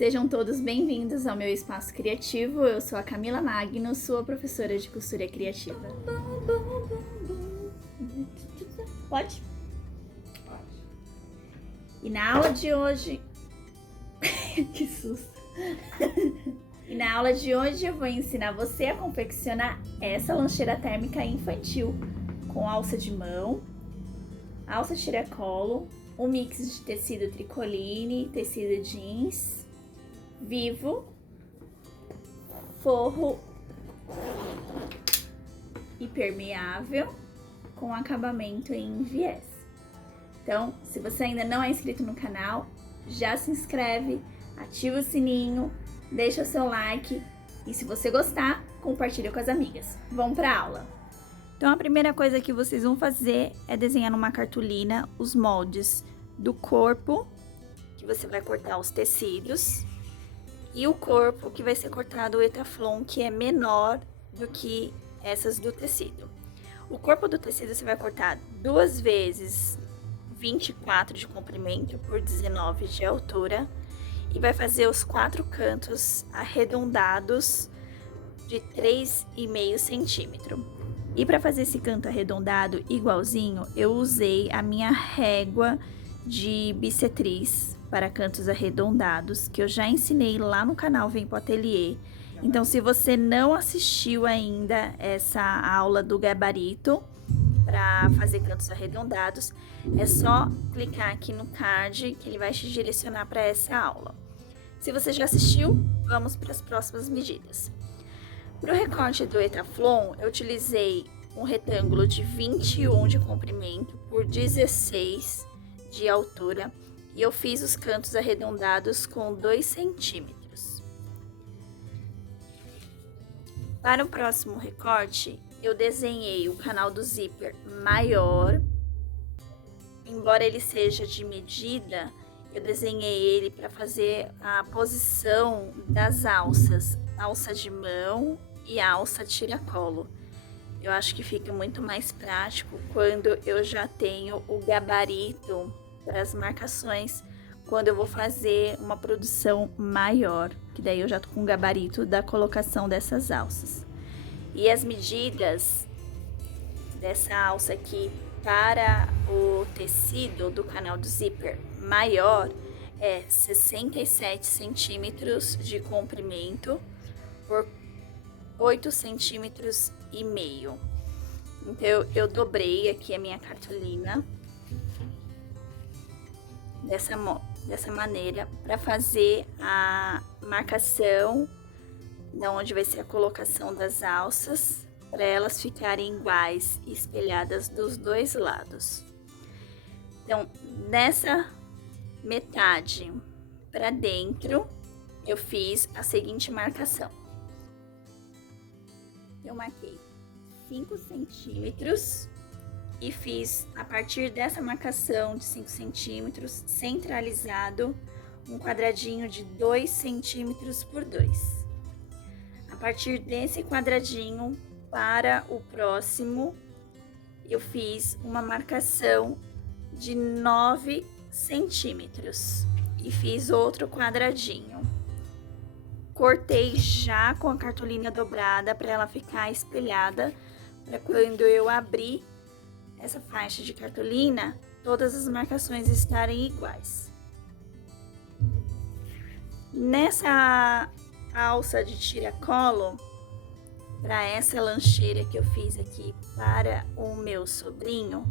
Sejam todos bem-vindos ao meu espaço criativo. Eu sou a Camila Magno, sua professora de costura criativa. Pode? Pode. E na aula de hoje... Que susto! E na aula de hoje eu vou ensinar você a confeccionar essa lancheira térmica infantil com alça de mão, alça tiracolo, um mix de tecido tricoline, tecido jeans, vivo, forro impermeável com acabamento em viés. Então, se você ainda não é inscrito no canal, já se inscreve, ativa o sininho, deixa o seu like e se você gostar, compartilha com as amigas. Vamos para a aula. Então, a primeira coisa que vocês vão fazer é desenhar numa cartolina os moldes do corpo, que você vai cortar os tecidos, e o corpo que vai ser cortado o etaflon, que é menor do que essas do tecido. O corpo do tecido você vai cortar 2 vezes 24 de comprimento por 19 de altura e vai fazer os 4 cantos arredondados de 3,5 centímetro. E para fazer esse canto arredondado igualzinho, eu usei a minha régua de bissetriz para cantos arredondados, que eu já ensinei lá no canal Vem Pro Ateliê. Então, se você não assistiu ainda essa aula do gabarito para fazer cantos arredondados, é só clicar aqui no card que ele vai te direcionar para essa aula. Se você já assistiu, vamos para as próximas medidas. Para o recorte do etaflon, eu utilizei um retângulo de 21 de comprimento por 16 de altura e eu fiz os cantos arredondados com 2 centímetros. Para o próximo recorte, eu desenhei o canal do zíper maior. Embora ele seja de medida, eu desenhei ele para fazer a posição das alças, alça de mão e alça tiracolo. Eu acho que fica muito mais prático quando eu já tenho o gabarito para as marcações, quando eu vou fazer uma produção maior, que daí eu já tô com o gabarito da colocação dessas alças. E as medidas dessa alça aqui para o tecido do canal do zíper maior é 67 centímetros de comprimento por 8 centímetros e meio. Então eu dobrei aqui a minha cartolina dessa maneira para fazer a marcação de onde vai ser a colocação das alças, para elas ficarem iguais e espelhadas dos dois lados. Então, nessa metade para dentro, eu fiz a seguinte marcação. Eu marquei 5 centímetros e fiz, a partir dessa marcação de 5 centímetros, centralizado, um quadradinho de 2 centímetros por 2. A partir desse quadradinho para o próximo, eu fiz uma marcação de 9 centímetros e fiz outro quadradinho. Cortei já com a cartolina dobrada para ela ficar espelhada, para quando eu abrir essa faixa de cartolina, todas as marcações estarem iguais. Nessa alça de tiracolo, para essa lancheira que eu fiz aqui para o meu sobrinho,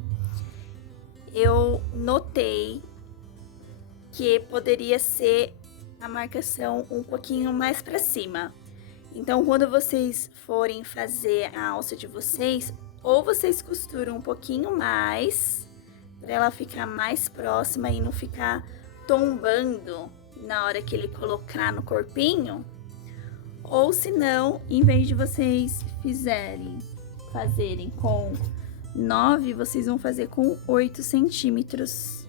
eu notei que poderia ser a marcação um pouquinho mais para cima. Então, quando vocês forem fazer a alça de vocês, ou vocês costuram um pouquinho mais para ela ficar mais próxima e não ficar tombando na hora que ele colocar no corpinho, ou se não, em vez de vocês fazerem com 9, vocês vão fazer com 8 centímetros.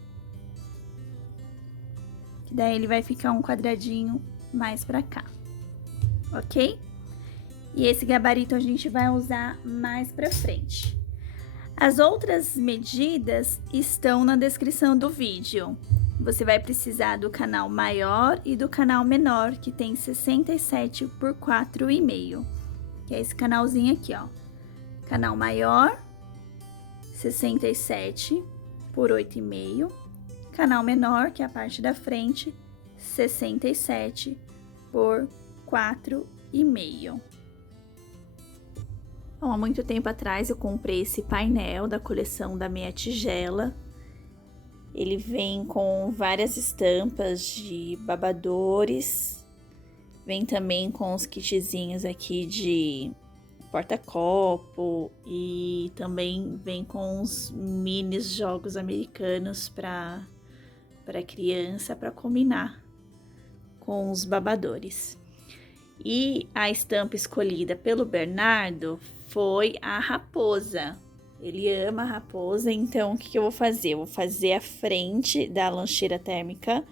Que daí ele vai ficar um quadradinho mais pra cá, ok? E esse gabarito a gente vai usar mais pra frente. As outras medidas estão na descrição do vídeo. você vai precisar do canal maior e do canal menor, que tem 67 por 4,5, que é esse canalzinho aqui, ó. Canal maior, 67 por 8,5. Canal menor, que é a parte da frente, 67 por 4,5. Bom, há muito tempo atrás eu comprei esse painel da coleção da Meia Tigela. Ele vem com várias estampas de babadores, vem também com os kitzinhos aqui de porta-copo e também vem com uns mini jogos americanos para criança, para combinar com os babadores. E a estampa escolhida pelo Bernardo foi a raposa. Ele ama a raposa, então o que eu vou fazer? Eu vou fazer a frente da lancheira térmica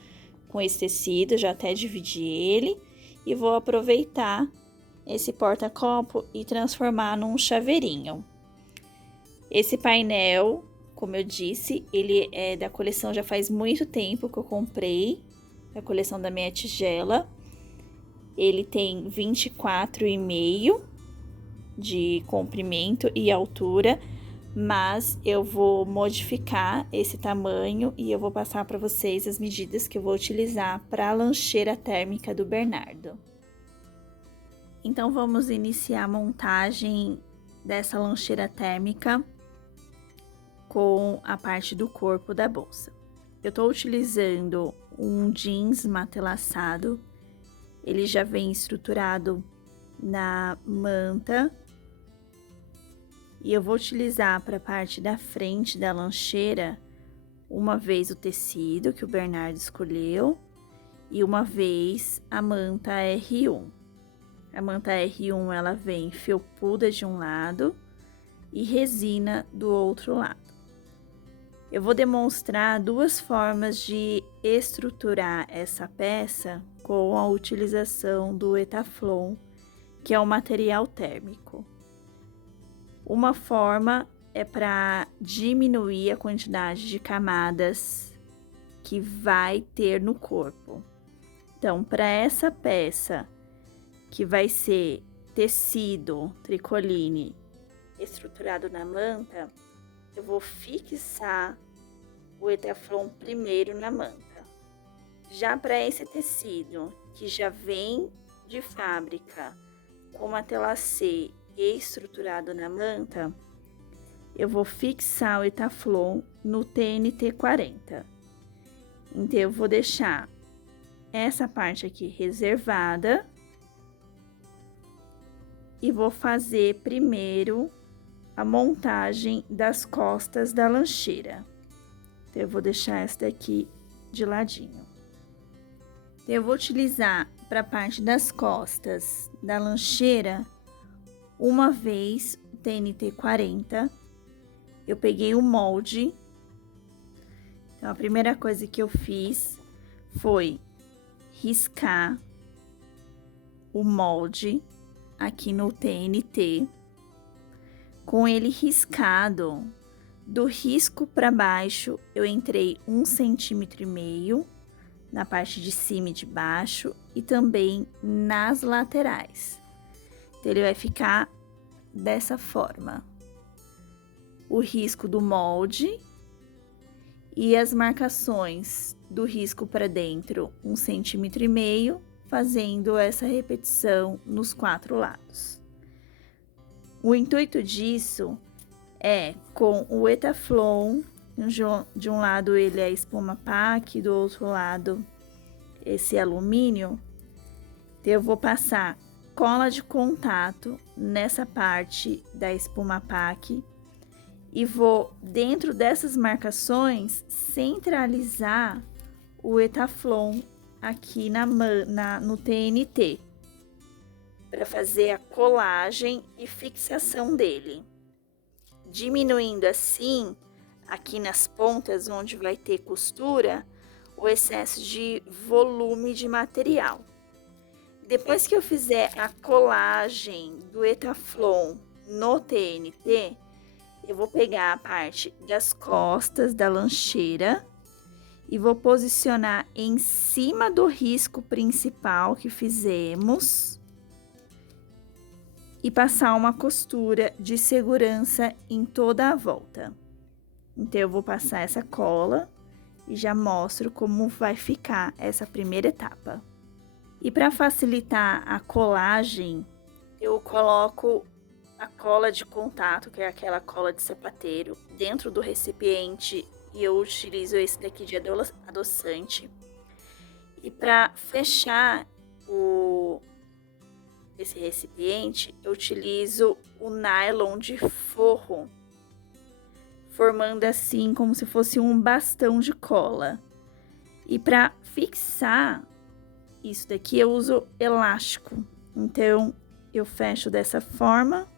com esse tecido, já até dividi ele, e vou aproveitar esse porta-copo e transformar num chaveirinho. Esse painel, como eu disse, ele é da coleção, já faz muito tempo que eu comprei, a coleção da Meia Tigela. Ele tem 24,5 de comprimento e altura, mas eu vou modificar esse tamanho e eu vou passar para vocês as medidas que eu vou utilizar para a lancheira térmica do Bernardo. Então, vamos iniciar a montagem dessa lancheira térmica com a parte do corpo da bolsa. Eu estou utilizando um jeans matelaçado, ele já vem estruturado na manta. E eu vou utilizar para a parte da frente da lancheira, uma vez o tecido que o Bernardo escolheu e uma vez a manta R1. A manta R1 ela vem felpuda de um lado e resina do outro lado. Eu vou demonstrar duas formas de estruturar essa peça com a utilização do Etaflon, que é o material térmico. Uma forma é para diminuir a quantidade de camadas que vai ter no corpo. Então, para essa peça que vai ser tecido tricoline estruturado na manta, eu vou fixar o Etaflon primeiro na manta. Já para esse tecido que já vem de fábrica com matelacê estruturado na manta, eu vou fixar o Etaflon no TNT 40. Então, eu vou deixar essa parte aqui reservada e vou fazer primeiro a montagem das costas da lancheira. Então, eu vou deixar essa daqui de ladinho. Então, eu vou utilizar para a parte das costas da lancheira, uma vez o TNT 40, eu peguei o molde. Então, a primeira coisa que eu fiz foi riscar o molde aqui no TNT. Com ele riscado, do risco para baixo, eu entrei 1,5 cm na parte de cima e de baixo e também nas laterais. Então, ele vai ficar dessa forma. O risco do molde e as marcações do risco para dentro, 1,5 cm, fazendo essa repetição nos 4 lados. O intuito disso é com o Etaflon, de um lado ele é espuma PAC, do outro lado esse alumínio. Então, eu vou passar cola de contato nessa parte da espuma PAC e vou, dentro dessas marcações, centralizar o Etaflon aqui no TNT, para fazer a colagem e fixação dele, diminuindo assim, aqui nas pontas onde vai ter costura, o excesso de volume de material. Depois que eu fizer a colagem do Etaflon no TNT, eu vou pegar a parte das costas da lancheira e vou posicionar em cima do risco principal que fizemos e passar uma costura de segurança em toda a volta. Então, eu vou passar essa cola e já mostro como vai ficar essa primeira etapa. E para facilitar a colagem, eu coloco a cola de contato, que é aquela cola de sapateiro, dentro do recipiente e eu utilizo esse daqui de adoçante. E para fechar esse recipiente, eu utilizo o nylon de forro, formando assim como se fosse um bastão de cola. E para fixar isso daqui, eu uso elástico. Então, eu fecho dessa forma,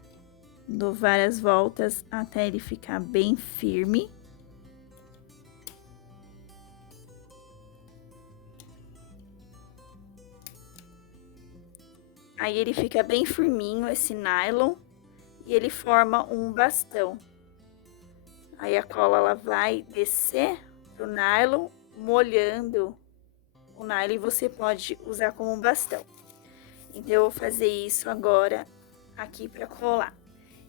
dou várias voltas até ele ficar bem firme. Aí ele fica bem firminho, esse nylon, e ele forma um bastão. Aí a cola ela vai descer pro nylon, molhando o nylon, e você pode usar como um bastão. Então, eu vou fazer isso agora aqui para colar.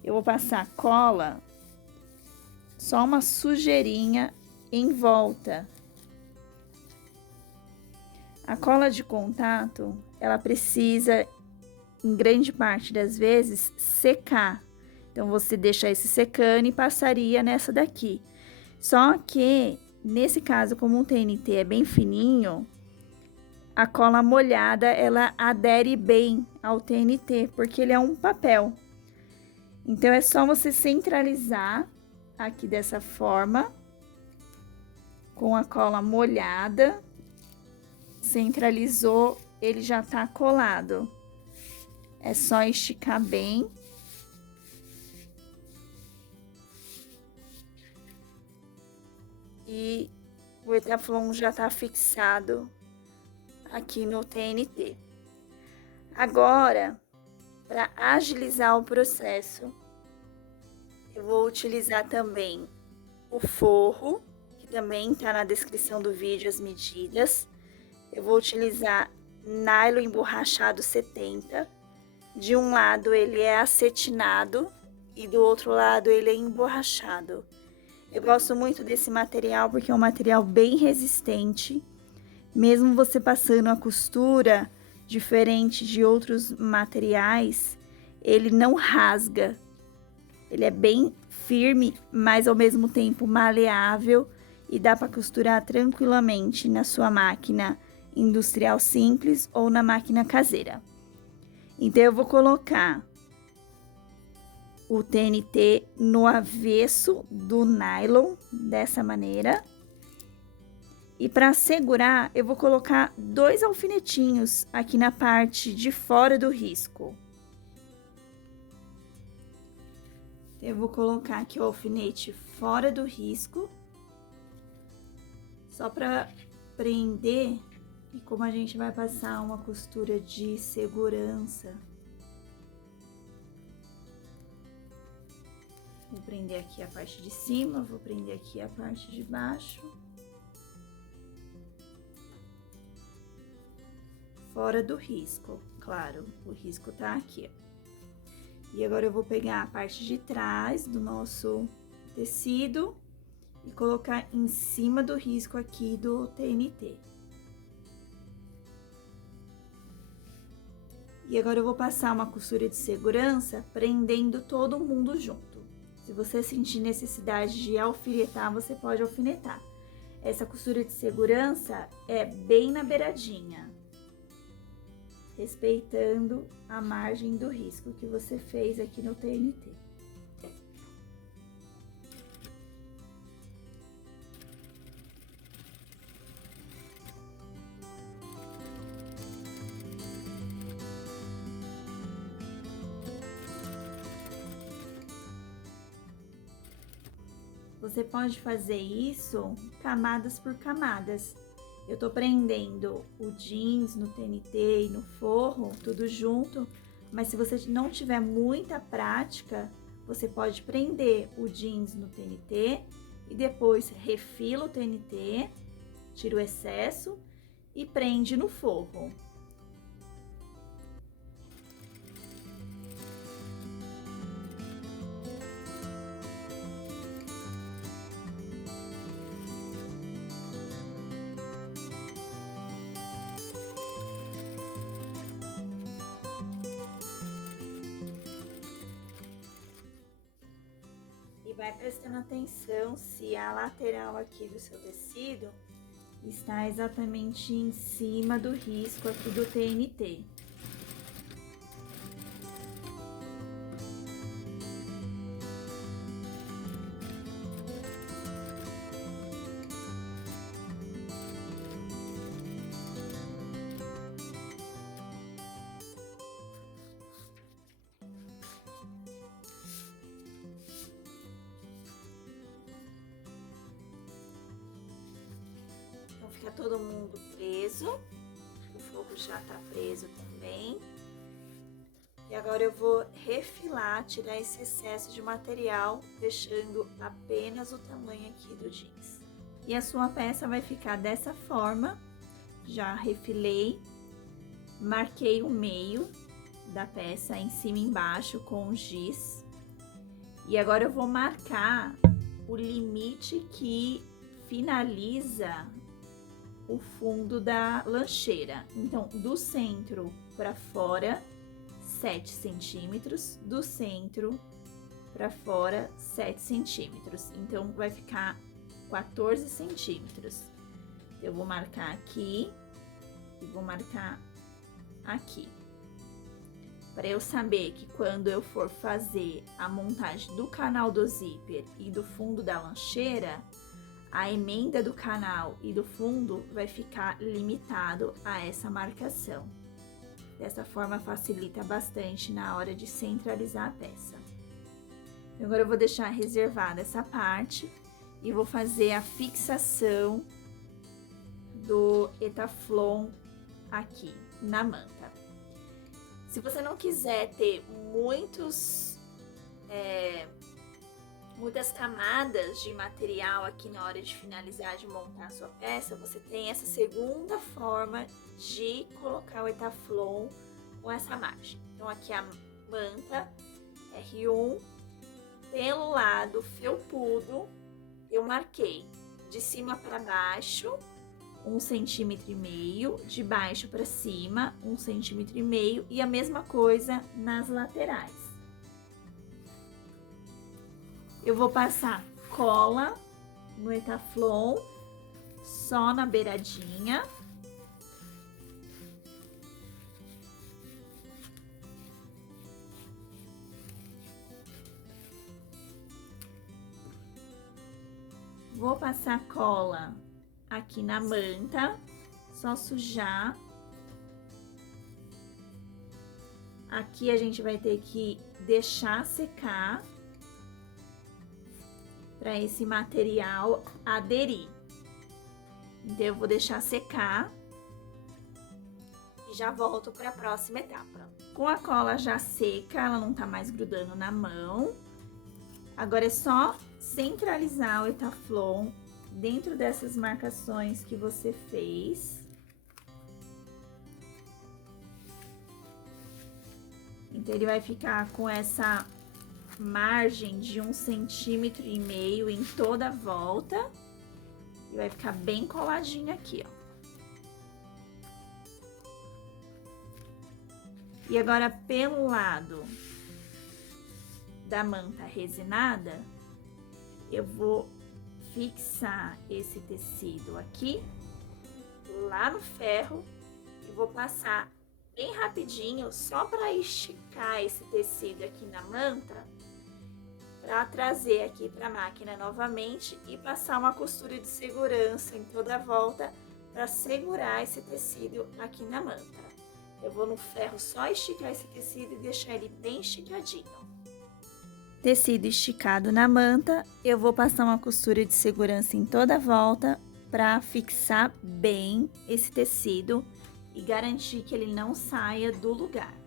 Eu vou passar cola, só uma sujeirinha em volta. A cola de contato, ela precisa, em grande parte das vezes, secar. Então, você deixa esse secando e passaria nessa daqui. Só que, nesse caso, como o TNT é bem fininho, a cola molhada, ela adere bem ao TNT, porque ele é um papel. Então, é só você centralizar aqui dessa forma, com a cola molhada. Centralizou, ele já tá colado. É só esticar bem. E o Etaflon já tá fixado aqui no TNT. Agora, para agilizar o processo, eu vou utilizar também o forro, que também tá na descrição do vídeo as medidas. Eu vou utilizar nylon emborrachado 70. De um lado ele é acetinado e do outro lado ele é emborrachado. Eu gosto muito desse material porque é um material bem resistente. Mesmo você passando a costura diferente de outros materiais, ele não rasga. Ele é bem firme, mas ao mesmo tempo maleável e dá para costurar tranquilamente na sua máquina industrial simples ou na máquina caseira. Então, eu vou colocar o TNT no avesso do nylon, dessa maneira. E para segurar, eu vou colocar 2 alfinetinhos aqui na parte de fora do risco. Eu vou colocar aqui o alfinete fora do risco, só para prender. E como a gente vai passar uma costura de segurança, vou prender aqui a parte de cima, vou prender aqui a parte de baixo. Fora do risco, claro, o risco tá aqui, ó. E agora eu vou pegar a parte de trás do nosso tecido e colocar em cima do risco aqui do TNT. E agora eu vou passar uma costura de segurança, prendendo todo mundo junto. Se você sentir necessidade de alfinetar, você pode alfinetar. Essa costura de segurança é bem na beiradinha, respeitando a margem do risco que você fez aqui no TNT. Você pode fazer isso camadas por camadas. Eu tô prendendo o jeans no TNT e no forro, tudo junto, mas se você não tiver muita prática, você pode prender o jeans no TNT e depois refila o TNT, tira o excesso e prende no forro. E vai prestando atenção se a lateral aqui do seu tecido está exatamente em cima do risco aqui do TNT. Então fica todo mundo preso, o forro já tá preso também. E agora eu vou refilar, tirar esse excesso de material, deixando apenas o tamanho aqui do jeans. E a sua peça vai ficar dessa forma, já refilei, marquei o meio da peça em cima e embaixo com o giz. E agora eu vou marcar o limite que finaliza o fundo da lancheira. Então, do centro para fora, 7 centímetros, do centro para fora, 7 centímetros. Então, vai ficar 14 centímetros. Eu vou marcar aqui e vou marcar aqui. Para eu saber que quando eu for fazer a montagem do canal do zíper e do fundo da lancheira, a emenda do canal e do fundo vai ficar limitado a essa marcação. Dessa forma facilita bastante na hora de centralizar a peça. Agora eu vou deixar reservada essa parte e vou fazer a fixação do Etaflon aqui na manta. Se você não quiser ter muitas camadas de material aqui na hora de finalizar, de montar a sua peça, você tem essa segunda forma de colocar o Etaflon com essa margem. Então, aqui a manta R1, pelo lado felpudo, eu marquei de cima para baixo 1,5 cm, de baixo para cima 1,5 cm e a mesma coisa nas laterais. Eu vou passar cola no Etaflon só na beiradinha. Vou passar cola aqui na manta, só sujar. Aqui a gente vai ter que deixar secar para esse material aderir. Então, eu vou deixar secar e já volto para a próxima etapa. Com a cola já seca, ela não tá mais grudando na mão. Agora é só centralizar o Etaflon dentro dessas marcações que você fez. Então, ele vai ficar com essa margem de 1,5 cm em toda a volta e vai ficar bem coladinho aqui, ó. E agora pelo lado da manta resinada, eu vou fixar esse tecido aqui lá no ferro e vou passar bem rapidinho só para esticar esse tecido aqui na manta, para trazer aqui para a máquina novamente e passar uma costura de segurança em toda a volta para segurar esse tecido aqui na manta. Eu vou no ferro só esticar esse tecido e deixar ele bem esticadinho. Tecido esticado na manta, eu vou passar uma costura de segurança em toda a volta para fixar bem esse tecido e garantir que ele não saia do lugar.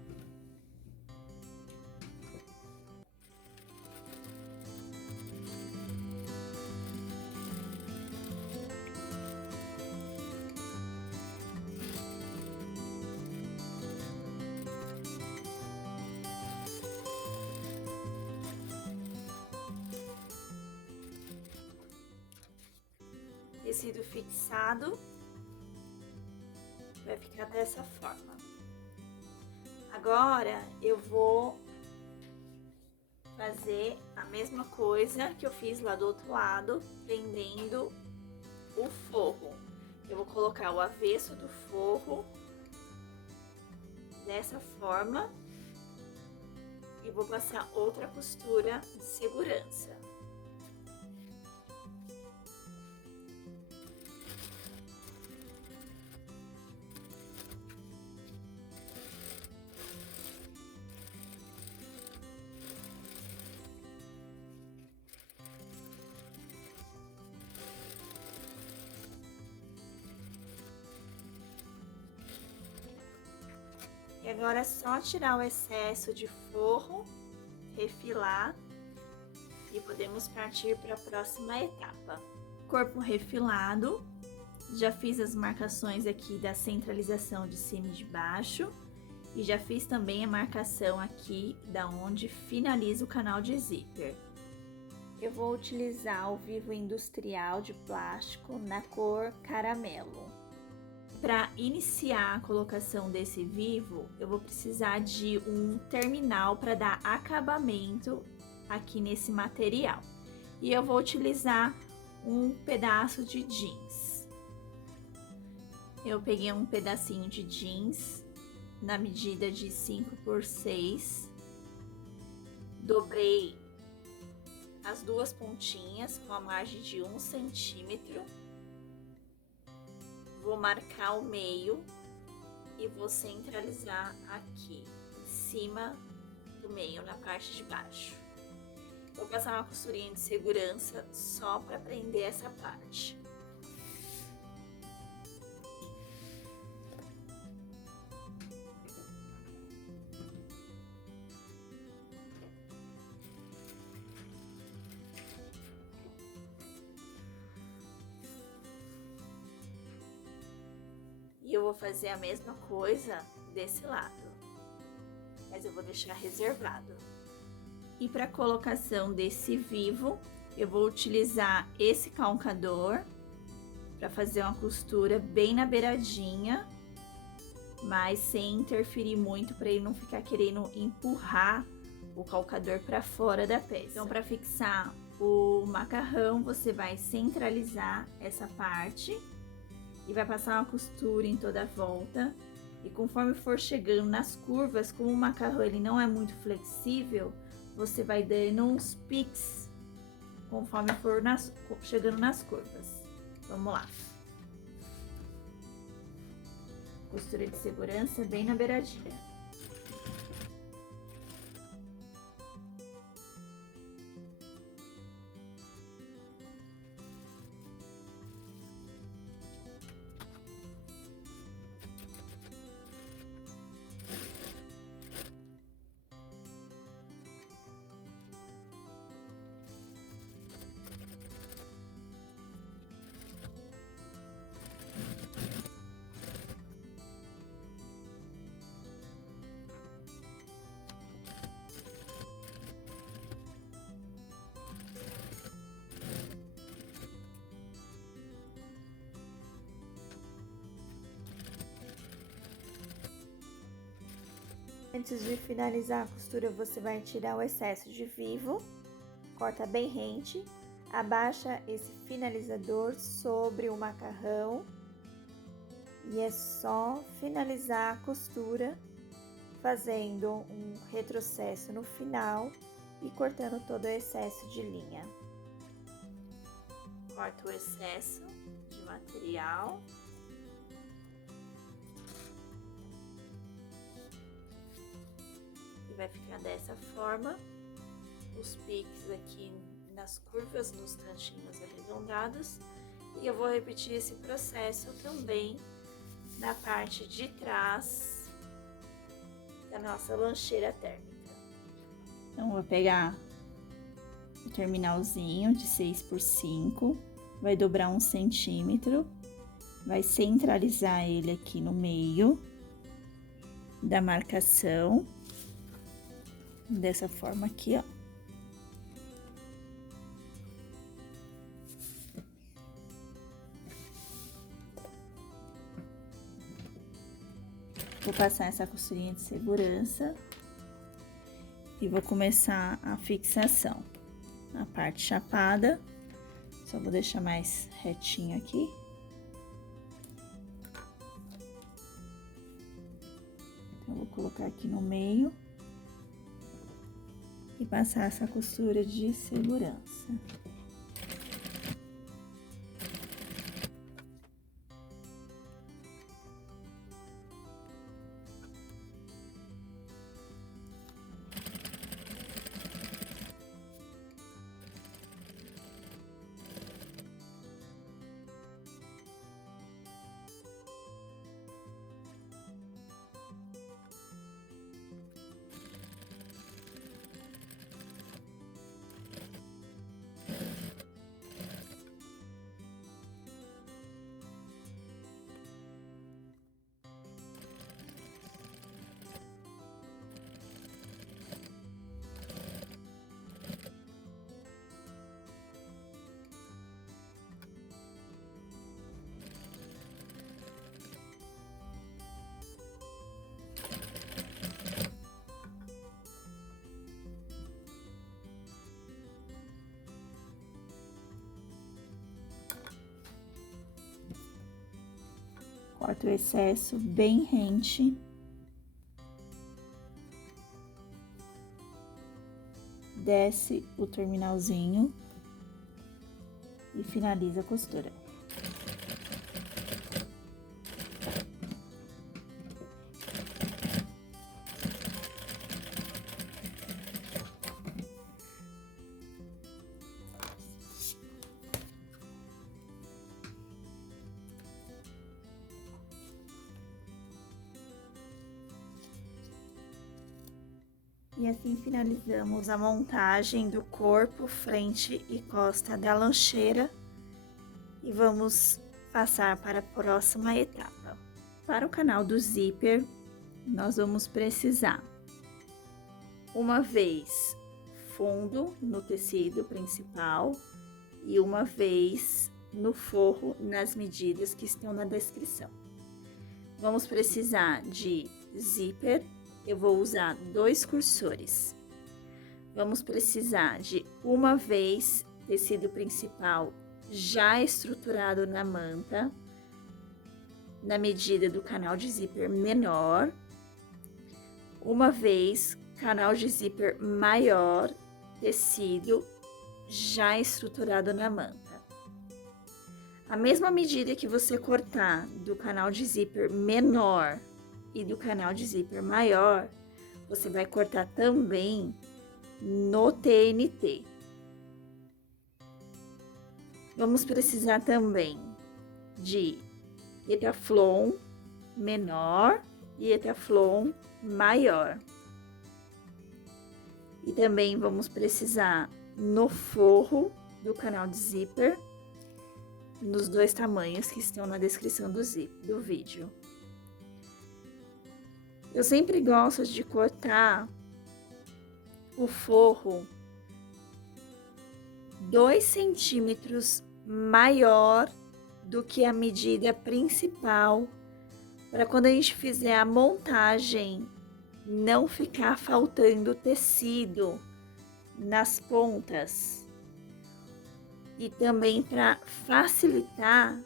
tecido fixado, vai ficar dessa forma. Agora eu vou fazer a mesma coisa que eu fiz lá do outro lado, prendendo o forro. Eu vou colocar o avesso do forro dessa forma e vou passar outra costura de segurança. E agora é só tirar o excesso de forro, refilar e podemos partir para a próxima etapa. Corpo refilado, já fiz as marcações aqui da centralização de cima e de baixo e já fiz também a marcação aqui da onde finaliza o canal de zíper. Eu vou utilizar o Vivo Industrial de plástico na cor caramelo. Para iniciar a colocação desse vivo, eu vou precisar de um terminal para dar acabamento aqui nesse material. E eu vou utilizar um pedaço de jeans. Eu peguei um pedacinho de jeans na medida de 5 por 6. Dobrei as duas pontinhas com a margem de 1 centímetro. Vou marcar o meio e vou centralizar aqui, em cima do meio, na parte de baixo. Vou passar uma costurinha de segurança só para prender essa parte. E eu vou fazer a mesma coisa desse lado, mas eu vou deixar reservado. E para colocação desse vivo, eu vou utilizar esse calcador para fazer uma costura bem na beiradinha, mas sem interferir muito para ele não ficar querendo empurrar o calcador para fora da peça. Então, para fixar o macarrão, você vai centralizar essa parte e vai passar uma costura em toda a volta. E conforme for chegando nas curvas, como o macarrão ele não é muito flexível, você vai dando uns piques conforme for chegando nas curvas. Vamos lá. Costura de segurança bem na beiradinha. Antes de finalizar a costura, você vai tirar o excesso de vivo, corta bem rente, abaixa esse finalizador sobre o macarrão e é só finalizar a costura, fazendo um retrocesso no final e cortando todo o excesso de linha. Corta o excesso de material. Vai ficar dessa forma, os piques aqui nas curvas, nos cantinhos arredondados, e eu vou repetir esse processo também na parte de trás da nossa lancheira térmica. Então, vou pegar o terminalzinho de 6 por 5, vai dobrar 1 centímetro, vai centralizar ele aqui no meio da marcação. Dessa forma aqui, ó. Vou passar essa costurinha de segurança e vou começar a fixação. A parte chapada, só vou deixar mais retinho aqui. Então, vou colocar aqui no meio e passar essa costura de segurança. Corta o excesso bem rente. Desce o terminalzinho e finaliza a costura. E assim finalizamos a montagem do corpo, frente e costa da lancheira. E vamos passar para a próxima etapa. Para o canal do zíper, nós vamos precisar uma vez fundo no tecido principal e uma vez no forro nas medidas que estão na descrição. Vamos precisar de zíper. Eu vou usar 2 cursores. Vamos precisar de uma vez tecido principal já estruturado na manta, na medida do canal de zíper menor. Uma vez canal de zíper maior, tecido já estruturado na manta. A mesma medida que você cortar do canal de zíper menor e do canal de zíper maior, você vai cortar também no TNT. Vamos precisar também de etaflon menor e etaflon maior. E também vamos precisar no forro do canal de zíper, nos 2 tamanhos que estão na descrição do vídeo. Eu sempre gosto de cortar o forro 2 centímetros maior do que a medida principal, para quando a gente fizer a montagem não ficar faltando tecido nas pontas. E também para facilitar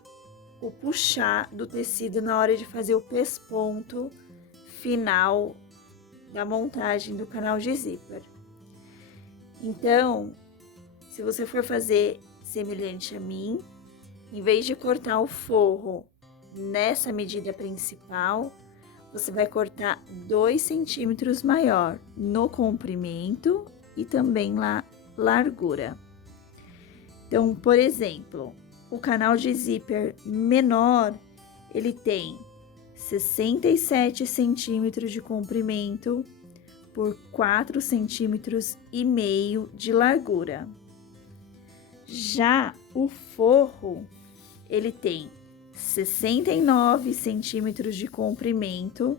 o puxar do tecido na hora de fazer o pesponto final da montagem do canal de zíper. Então, se você for fazer semelhante a mim, em vez de cortar o forro nessa medida principal, você vai cortar 2 centímetros maior no comprimento e também na largura. Então, por exemplo, o canal de zíper menor, ele tem 67 centímetros de comprimento por 4 centímetros e meio de largura. Já o forro, ele tem 69 centímetros de comprimento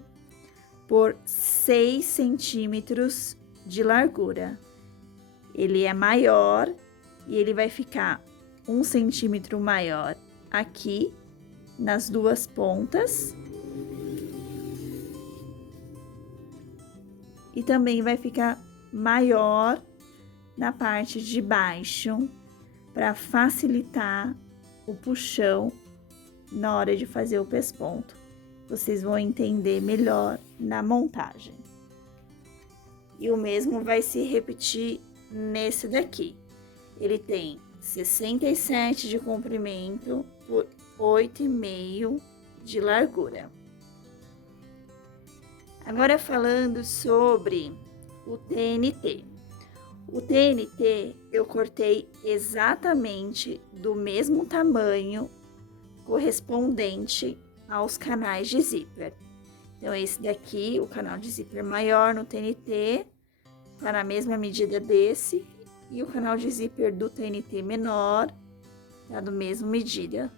por 6 centímetros de largura. Ele é maior e ele vai ficar 1 centímetro maior aqui nas 2 pontas e também vai ficar maior na parte de baixo para facilitar o puxão na hora de fazer o pesponto. Vocês vão entender melhor na montagem. E o mesmo vai se repetir nesse daqui. Ele tem 67 de comprimento por 8,5 de largura. Agora falando sobre o TNT. O TNT eu cortei exatamente do mesmo tamanho correspondente aos canais de zíper. Então esse daqui, o canal de zíper maior no TNT, tá na mesma medida desse, e o canal de zíper do TNT menor tá da mesma medida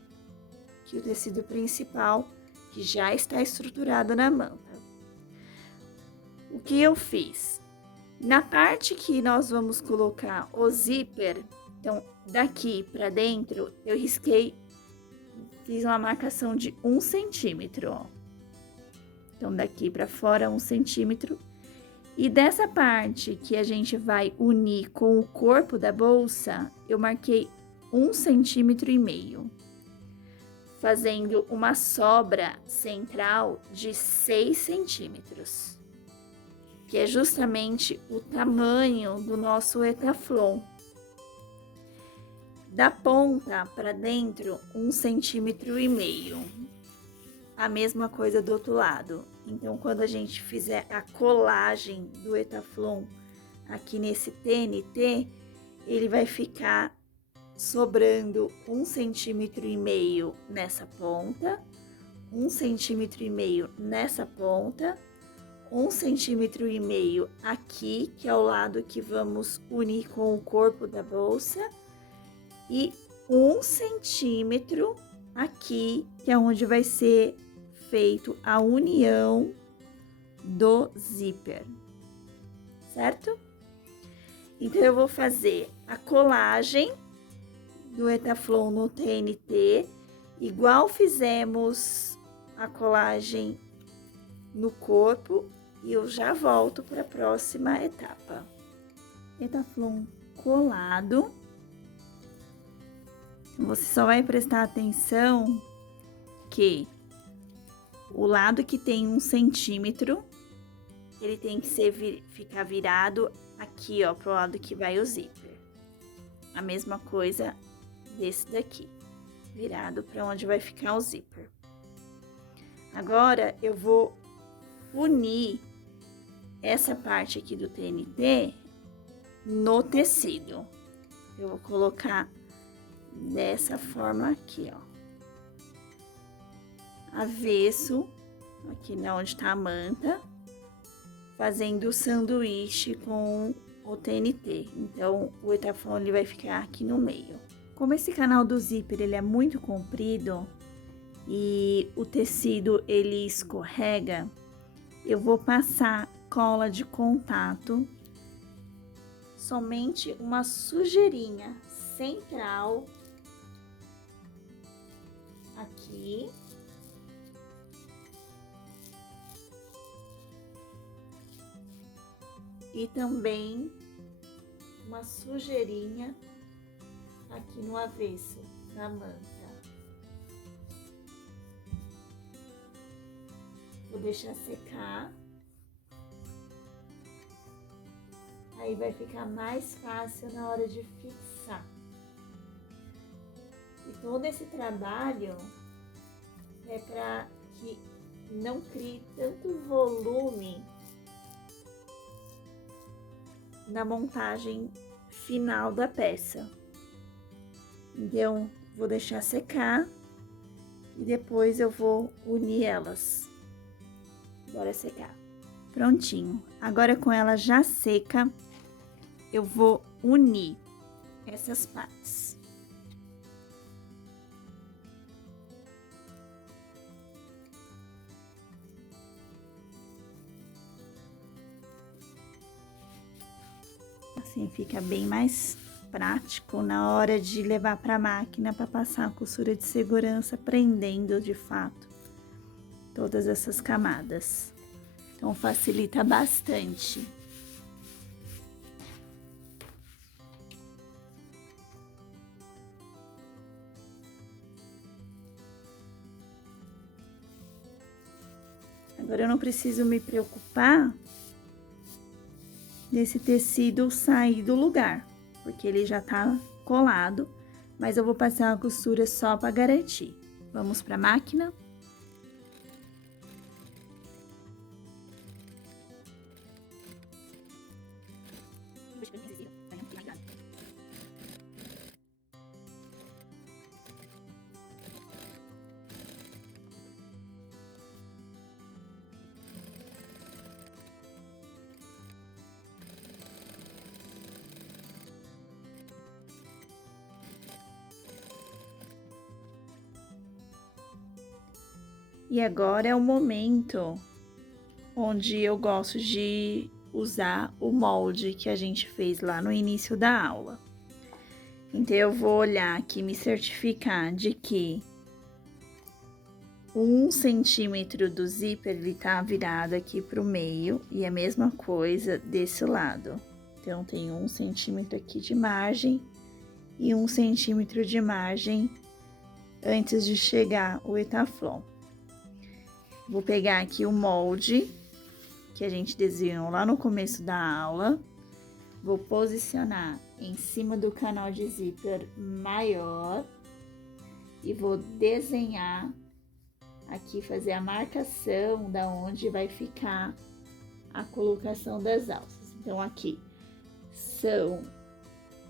que o tecido principal, que já está estruturado na manta. O que eu fiz? Na parte que nós vamos colocar o zíper, então daqui para dentro, eu risquei, fiz uma marcação de 1 centímetro, ó. Então daqui para fora 1 centímetro. E dessa parte que a gente vai unir com o corpo da bolsa, eu marquei 1,5 centímetro, fazendo uma sobra central de 6 centímetros. Que é justamente o tamanho do nosso etaflon. Da ponta para dentro, 1,5 centímetro. A mesma coisa do outro lado. Então, quando a gente fizer a colagem do etaflon aqui nesse TNT, ele vai ficar sobrando 1,5 centímetro nessa ponta, 1,5 centímetro nessa ponta, 1,5 centímetro aqui, que é o lado que vamos unir com o corpo da bolsa, e 1 centímetro aqui, que é onde vai ser feito a união do zíper, certo? Então, eu vou fazer a colagem do etaflon no TNT, igual fizemos a colagem no corpo, e eu já volto para a próxima etapa. Etaflon colado. Você só vai prestar atenção que o lado que tem 1 centímetro, ele tem que ficar virado aqui, ó, pro lado que vai o zíper. A mesma coisa desse daqui, virado para onde vai ficar o zíper. Agora, eu vou unir essa parte aqui do TNT no tecido. Eu vou colocar dessa forma aqui, ó, avesso, aqui onde tá a manta, fazendo o sanduíche com o TNT. Então, o etaflon ele vai ficar aqui no meio. Como esse canal do zíper ele é muito comprido e o tecido ele escorrega, eu vou passar cola de contato, somente uma sujeirinha central aqui. E também uma sujeirinha aqui no avesso da manta. Vou deixar secar. Aí vai ficar mais fácil na hora de fixar. E todo esse trabalho é para que não crie tanto volume na montagem final da peça. Então, vou deixar secar e depois eu vou unir elas. Bora secar. Prontinho. Agora, com ela já seca, eu vou unir essas partes. Assim fica bem mais prático na hora de levar para a máquina para passar a costura de segurança, prendendo de fato todas essas camadas. Então facilita bastante. Agora eu não preciso me preocupar desse tecido sair do lugar, porque ele já tá colado, mas eu vou passar a costura só para garantir. Vamos para a máquina. E agora é o momento onde eu gosto de usar o molde que a gente fez lá no início da aula. Então, eu vou olhar aqui, me certificar de que 1 centímetro do zíper, ele tá virado aqui pro meio, e a mesma coisa desse lado. Então, tem 1 centímetro aqui de margem e 1 centímetro de margem antes de chegar o etaflon. Vou pegar aqui o molde que a gente desenhou lá no começo da aula. Vou posicionar em cima do canal de zíper maior e vou desenhar aqui, fazer a marcação da onde vai ficar a colocação das alças. Então, aqui são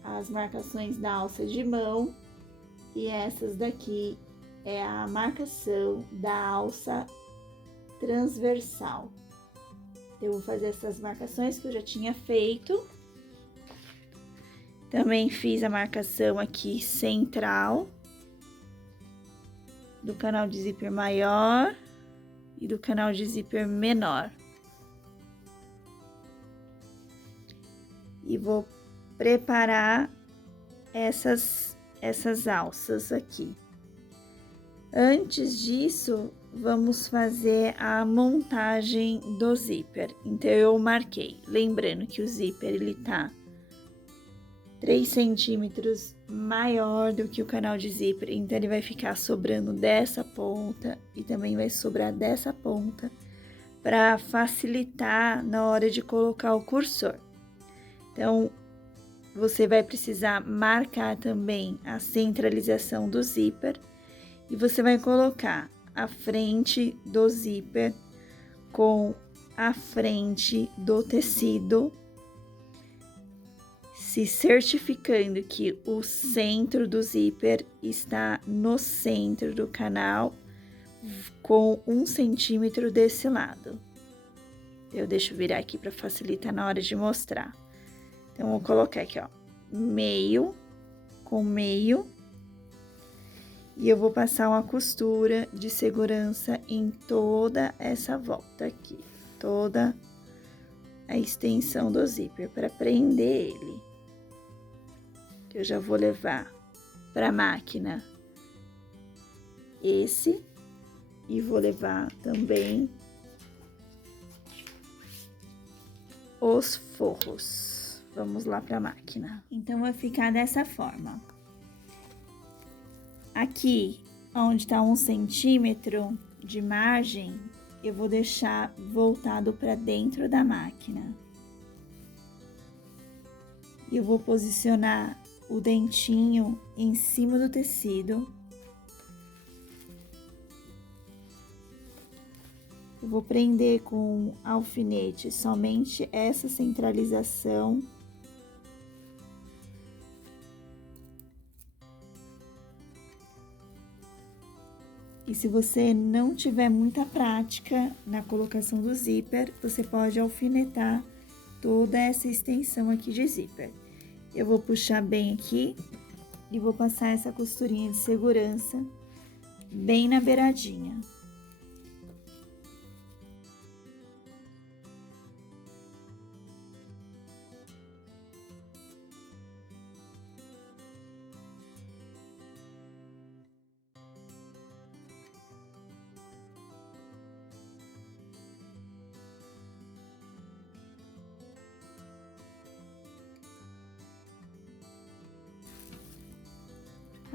as marcações da alça de mão e essas daqui é a marcação da alça transversal. Eu vou fazer essas marcações que eu já tinha feito. Também fiz a marcação aqui central do canal de zíper maior e do canal de zíper menor. E vou preparar essas alças aqui. Antes disso, vamos fazer a montagem do zíper. Então, eu marquei, lembrando que o zíper, ele tá 3 centímetros maior do que o canal de zíper, então ele vai ficar sobrando dessa ponta e também vai sobrar dessa ponta para facilitar na hora de colocar o cursor. Então, você vai precisar marcar também a centralização do zíper e você vai colocar a frente do zíper com a frente do tecido, se certificando que o centro do zíper está no centro do canal, com 1 centímetro desse lado. Eu deixo virar aqui para facilitar na hora de mostrar. Então, vou colocar aqui, ó, meio com meio. E eu vou passar uma costura de segurança em toda essa volta aqui, toda a extensão do zíper, para prender ele. Eu já vou levar para a máquina esse e vou levar também os forros. Vamos lá para a máquina. Então, vai ficar dessa forma. Aqui, onde tá 1 centímetro de margem, eu vou deixar voltado para dentro da máquina. E eu vou posicionar o dentinho em cima do tecido. Eu vou prender com alfinete somente essa centralização. E se você não tiver muita prática na colocação do zíper, você pode alfinetar toda essa extensão aqui de zíper. Eu vou puxar bem aqui e vou passar essa costurinha de segurança bem na beiradinha.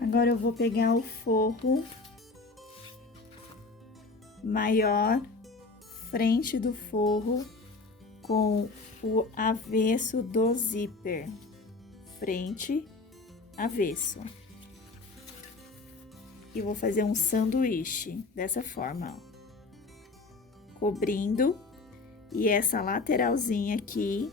Agora eu vou pegar o forro maior, frente do forro, com o avesso do zíper. Frente, avesso. E vou fazer um sanduíche dessa forma, ó. Cobrindo, e essa lateralzinha aqui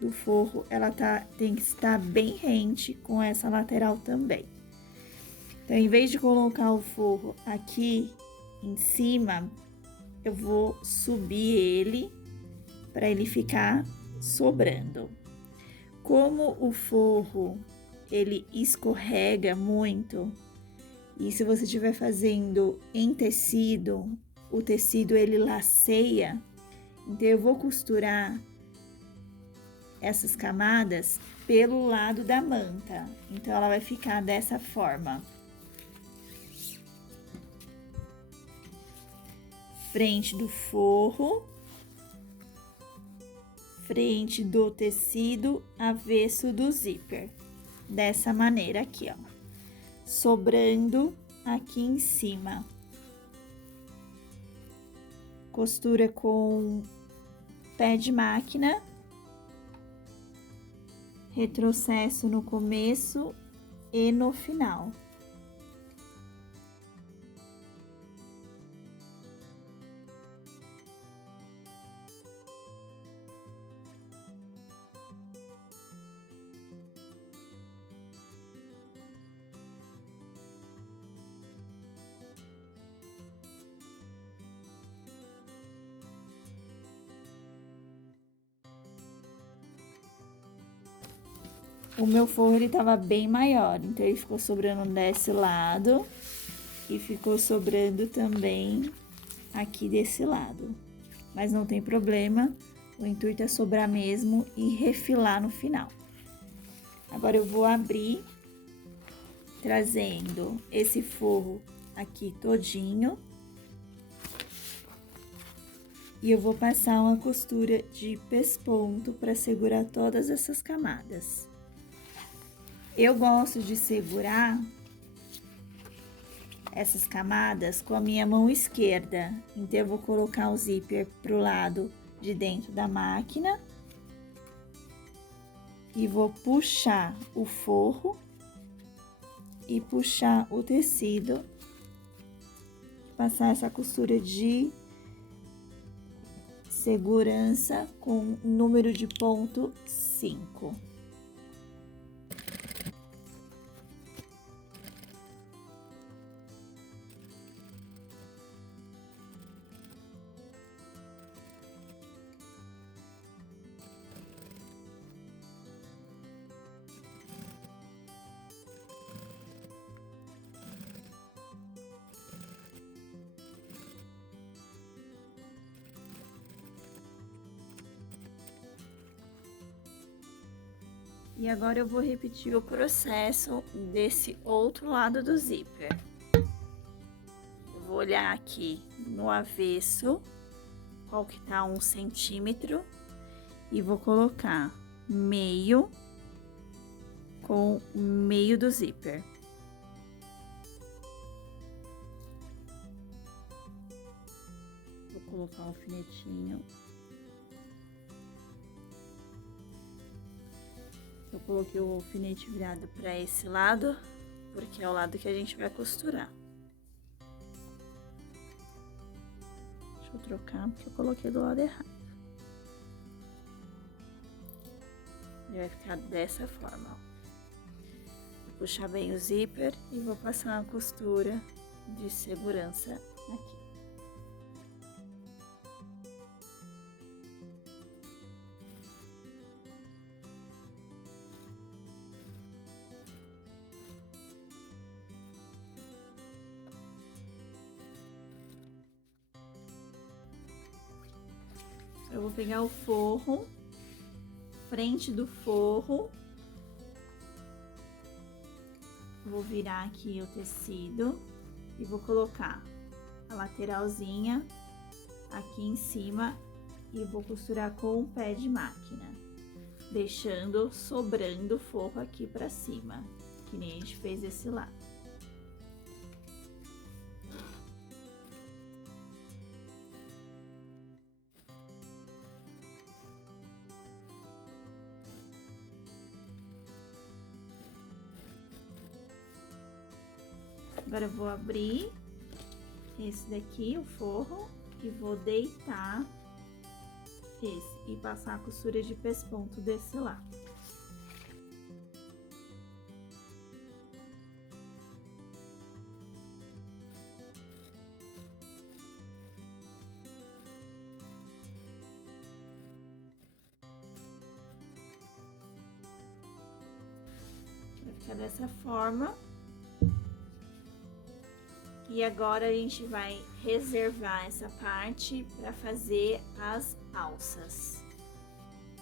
do forro, ela tem que estar bem rente com essa lateral também. Então, em vez de colocar o forro aqui em cima, eu vou subir ele para ele ficar sobrando. Como o forro, ele escorrega muito, e se você estiver fazendo em tecido, o tecido ele laceia, então eu vou costurar essas camadas pelo lado da manta. Então, ela vai ficar dessa forma. Frente do forro, frente do tecido, avesso do zíper. Dessa maneira aqui, ó. Sobrando aqui em cima. Costura com pé de máquina. Retrocesso no começo e no final. O meu forro, ele tava bem maior, então ele ficou sobrando desse lado e ficou sobrando também aqui desse lado. Mas não tem problema, o intuito é sobrar mesmo e refilar no final. Agora eu vou abrir, trazendo esse forro aqui todinho. E eu vou passar uma costura de pesponto para segurar todas essas camadas. Eu gosto de segurar essas camadas com a minha mão esquerda. Então, eu vou colocar o zíper pro lado de dentro da máquina. E vou puxar o forro e puxar o tecido. Passar essa costura de segurança com número de ponto 5. E agora eu vou repetir o processo desse outro lado do zíper. Eu vou olhar aqui no avesso, qual que tá 1 centímetro, e vou colocar meio com meio do zíper. Vou colocar um alfinetinho. Eu coloquei o alfinete virado para esse lado, porque é o lado que a gente vai costurar. Deixa eu trocar, porque eu coloquei do lado errado. Ele vai ficar dessa forma, ó. Vou puxar bem o zíper e vou passar uma costura de segurança aqui. Eu vou pegar o forro, frente do forro, vou virar aqui o tecido e vou colocar a lateralzinha aqui em cima e vou costurar com o pé de máquina, deixando sobrando o forro aqui pra cima, que nem a gente fez esse lado. Agora eu vou abrir esse daqui, o forro, e vou deitar esse e passar a costura de pesponto desse lado. Vai ficar dessa forma. E agora a gente vai reservar essa parte para fazer as alças.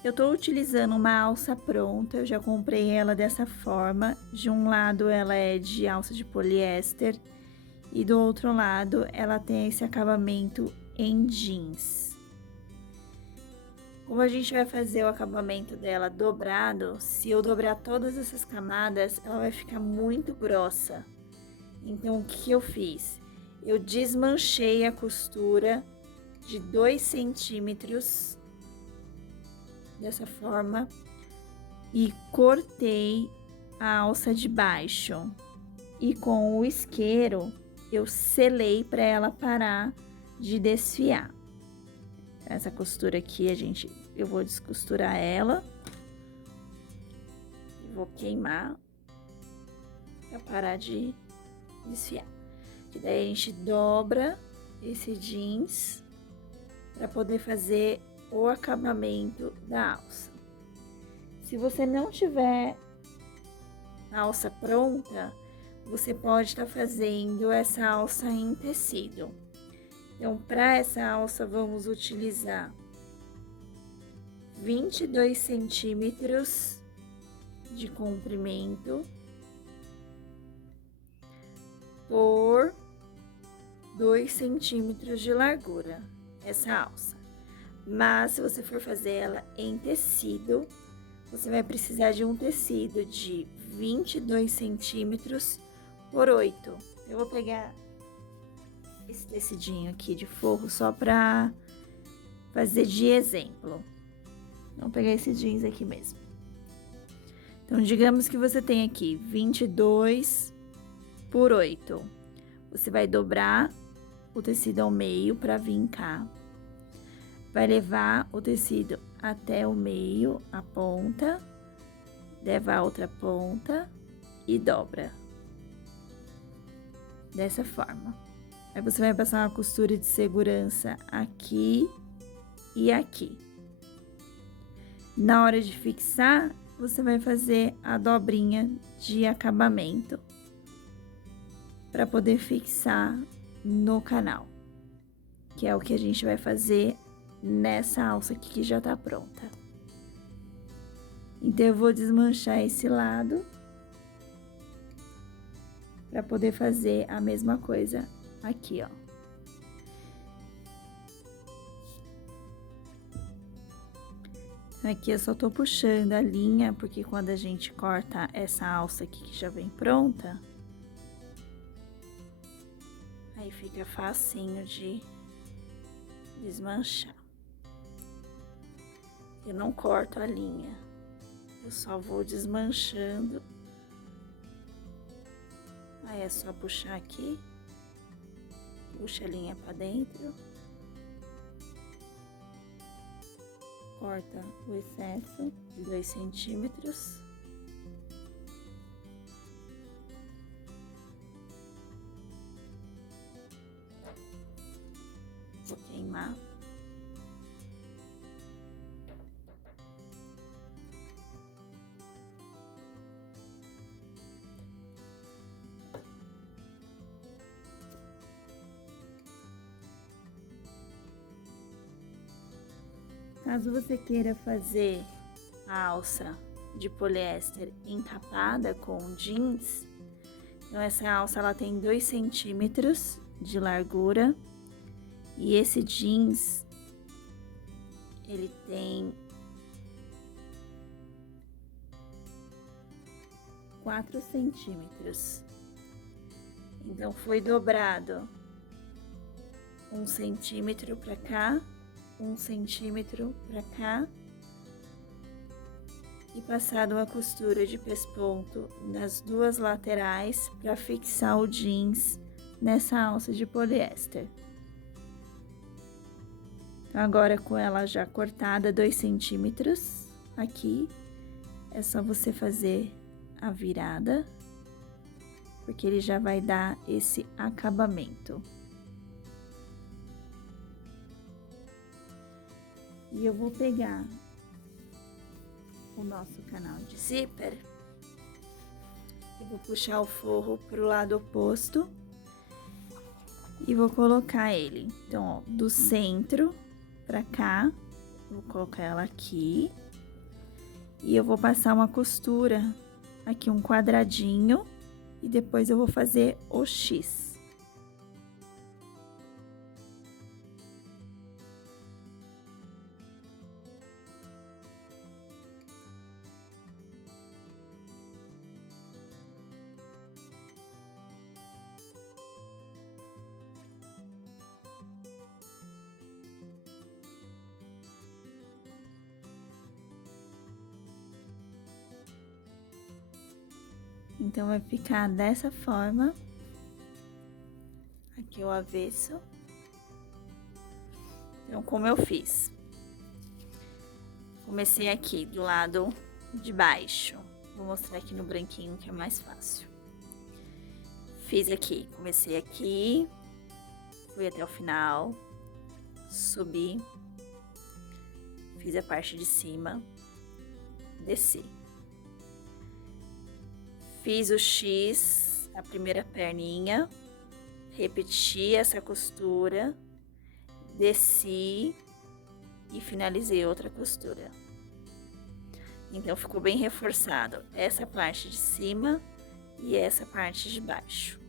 Eu tô utilizando uma alça pronta, eu já comprei ela dessa forma. De um lado ela é de alça de poliéster e do outro lado ela tem esse acabamento em jeans. Como a gente vai fazer o acabamento dela dobrado, se eu dobrar todas essas camadas, ela vai ficar muito grossa. Então, o que eu fiz? Eu desmanchei a costura de 2 centímetros, dessa forma, e cortei a alça de baixo. E com o isqueiro, eu selei para ela parar de desfiar. Essa costura aqui, eu vou descosturar ela. E vou queimar para parar de desfiar. Que daí a gente dobra esse jeans para poder fazer o acabamento da alça. Se você não tiver a alça pronta, você pode estar fazendo essa alça em tecido. Então, para essa alça, vamos utilizar 22 centímetros de comprimento por 2 centímetros de largura, essa alça. Mas, se você for fazer ela em tecido, você vai precisar de um tecido de 22 centímetros por 8. Eu vou pegar esse tecidinho aqui de forro só para fazer de exemplo. Vamos pegar esse jeans aqui mesmo. Então, digamos que você tem aqui 22 por 8. Você vai dobrar o tecido ao meio para vir cá. Vai levar o tecido até o meio, a ponta, leva a outra ponta e dobra. Dessa forma. Aí você vai passar uma costura de segurança aqui e aqui. Na hora de fixar, você vai fazer a dobrinha de acabamento para poder fixar no canal, que é o que a gente vai fazer nessa alça aqui que já tá pronta. Então, eu vou desmanchar esse lado para poder fazer a mesma coisa aqui, ó. Aqui eu só tô puxando a linha, porque quando a gente corta essa alça aqui que já vem pronta, aí fica facinho de desmanchar. Eu não corto a linha, eu só vou desmanchando. Aí é só puxar aqui, puxa a linha pra dentro, corta o excesso de 2 centímetros. Vou queimar. Caso você queira fazer a alça de poliéster encapada com jeans, então essa alça ela tem 2 centímetros de largura e esse jeans ele tem 4 centímetros. Então, foi dobrado 1 centímetro para cá, 1 centímetro para cá. E passado uma costura de pesponto nas duas laterais para fixar o jeans nessa alça de poliéster. Então, agora com ela já cortada 2 centímetros aqui, é só você fazer a virada, porque ele já vai dar esse acabamento. E eu vou pegar o nosso canal de zíper e vou puxar o forro pro lado oposto e vou colocar ele. Então, ó, do centro pra cá, vou colocar ela aqui e eu vou passar uma costura aqui, um quadradinho, e depois eu vou fazer o X. Então, vai ficar dessa forma. Aqui o avesso. Então, como eu fiz? Comecei aqui do lado de baixo. Vou mostrar aqui no branquinho que é mais fácil. Fiz aqui, comecei aqui, fui até o final, subi, fiz a parte de cima, desci. Fiz o X, a primeira perninha, repeti essa costura, desci e finalizei outra costura. Então, ficou bem reforçado essa parte de cima e essa parte de baixo.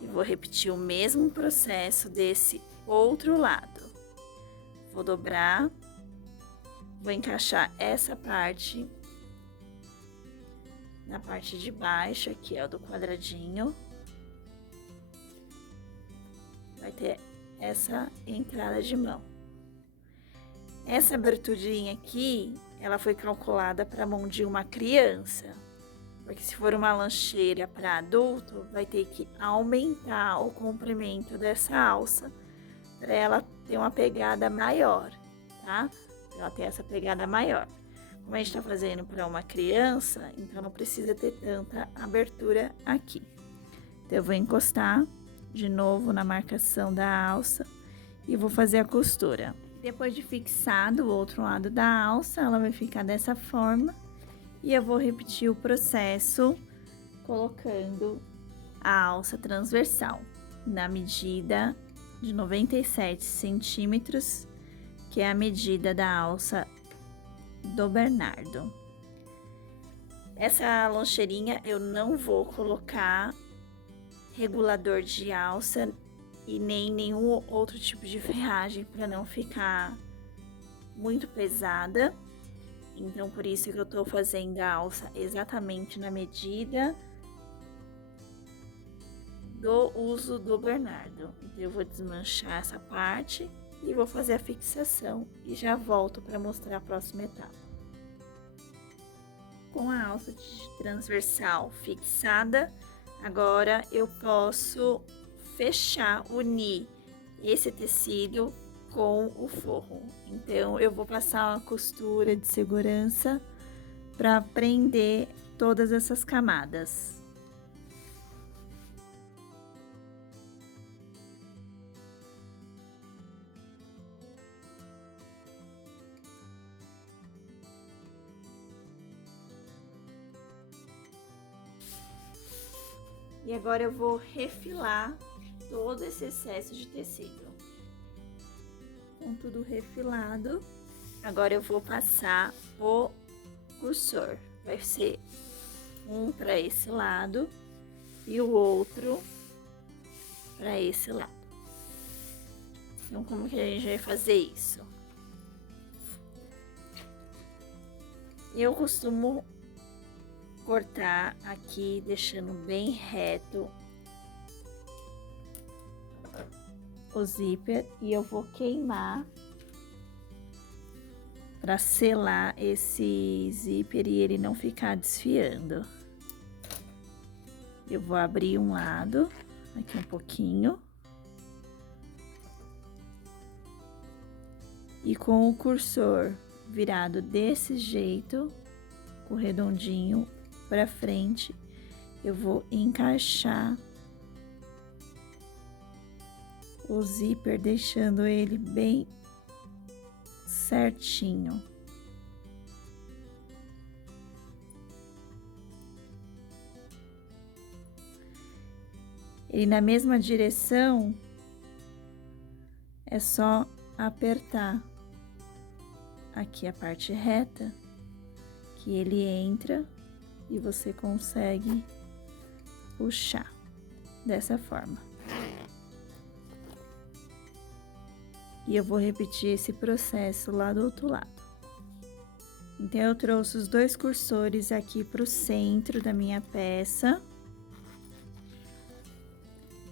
E vou repetir o mesmo processo desse outro lado. Vou dobrar, vou encaixar essa parte na parte de baixo, aqui ó, do quadradinho. Vai ter essa entrada de mão. Essa aberturinha aqui, ela foi calculada para mão de uma criança. Porque se for uma lancheira para adulto, vai ter que aumentar o comprimento dessa alça para ela ter uma pegada maior, tá? Pra ela ter essa pegada maior. Como a gente tá fazendo para uma criança, então não precisa ter tanta abertura aqui. Então, eu vou encostar de novo na marcação da alça e vou fazer a costura. Depois de fixado o outro lado da alça, ela vai ficar dessa forma. E eu vou repetir o processo colocando a alça transversal na medida de 97 centímetros, que é a medida da alça do Bernardo. Essa loncheirinha eu não vou colocar regulador de alça e nem nenhum outro tipo de ferragem para não ficar muito pesada. Então, por isso que eu tô fazendo a alça exatamente na medida do uso do Bernardo. Então, eu vou desmanchar essa parte e vou fazer a fixação e já volto para mostrar a próxima etapa. Com a alça transversal fixada, agora eu posso fechar, unir esse tecido com o forro. Então, eu vou passar uma costura de segurança para prender todas essas camadas. E agora eu vou refilar todo esse excesso de tecido. Com tudo refilado, agora eu vou passar o cursor. Vai ser um para esse lado e o outro para esse lado. Então, como que a gente vai fazer isso? Eu costumo cortar aqui, deixando bem reto o zíper, e eu vou queimar para selar esse zíper e ele não ficar desfiando. Eu vou abrir um lado, aqui um pouquinho. E com o cursor virado desse jeito, com o redondinho para frente, eu vou encaixar o zíper, deixando ele bem certinho. E na mesma direção, é só apertar aqui a parte reta, que ele entra e você consegue puxar dessa forma. E eu vou repetir esse processo lá do outro lado. Então, eu trouxe os dois cursores aqui para o centro da minha peça,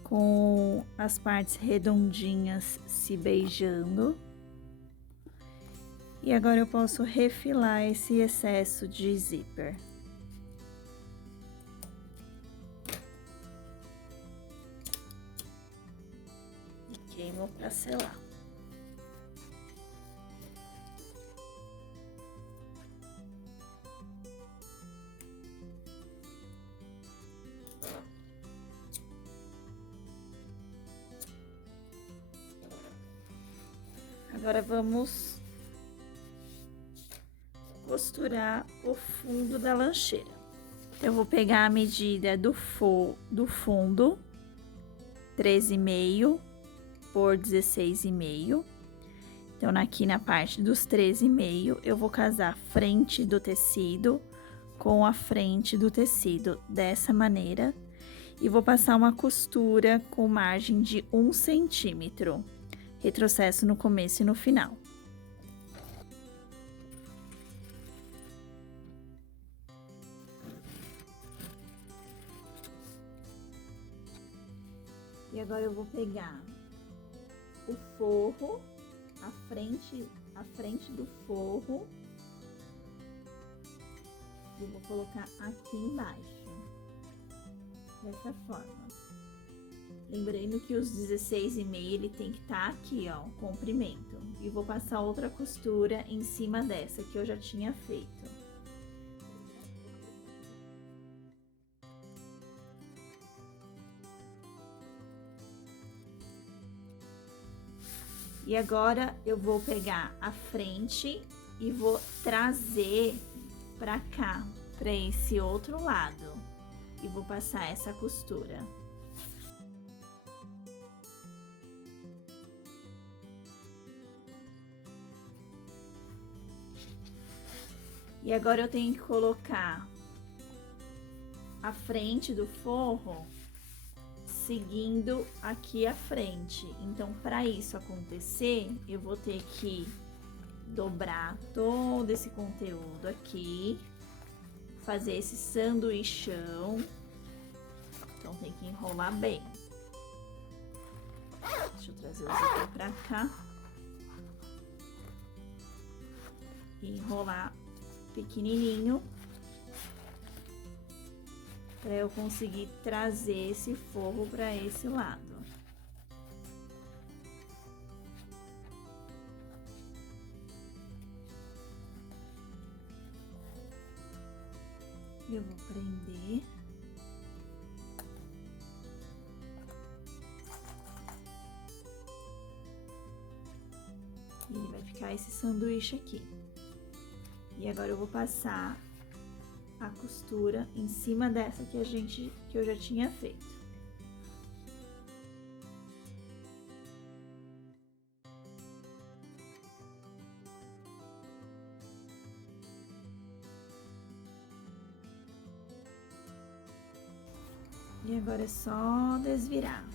com as partes redondinhas se beijando. E agora eu posso refilar esse excesso de zíper. E queimo para selar. Agora vamos costurar o fundo da lancheira. Eu vou pegar a medida do fundo, 13,5 por 16,5. Então, aqui na parte dos 13,5, eu vou casar a frente do tecido com a frente do tecido, dessa maneira. E vou passar uma costura com margem de 1 centímetro. Retrocesso no começo e no final. E agora eu vou pegar o forro, a frente do forro, e vou colocar aqui embaixo, dessa forma. Lembrando que os 16,5 ele tem que estar aqui, ó, o comprimento. E vou passar outra costura em cima dessa que eu já tinha feito. E agora eu vou pegar a frente e vou trazer pra cá, pra esse outro lado. E vou passar essa costura. E agora eu tenho que colocar a frente do forro seguindo aqui a frente. Então, para isso acontecer, eu vou ter que dobrar todo esse conteúdo aqui, fazer esse sanduichão. Então, tem que enrolar bem. Deixa eu trazer o zíper pra cá. E enrolar pequenininho, para eu conseguir trazer esse forro para esse lado. Eu vou prender. E ele vai ficar esse sanduíche aqui. E agora eu vou passar a costura em cima dessa que eu já tinha feito. E agora é só desvirar.